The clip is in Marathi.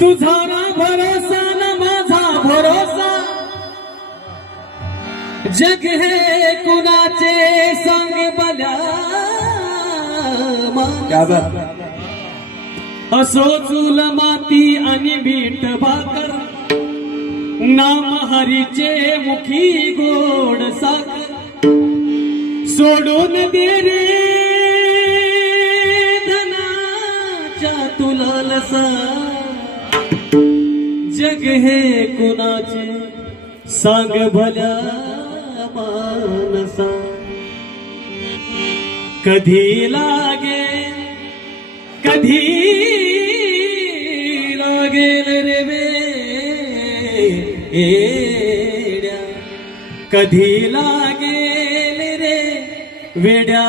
तुझा ना भरोसा न माझा भरोसा, जग हे कुणाचे संग बल्या क्या बात. असो चूल माती आणि बीट भाकर, नाम हरीचे मुखी गोड साखर, सोडून दे रे धनाच्या तुला लसा, जग हे कुणाचे सांग भल्या मानसा. कधी लागेल रे वेड्या, कधी लागेल रे वेड्या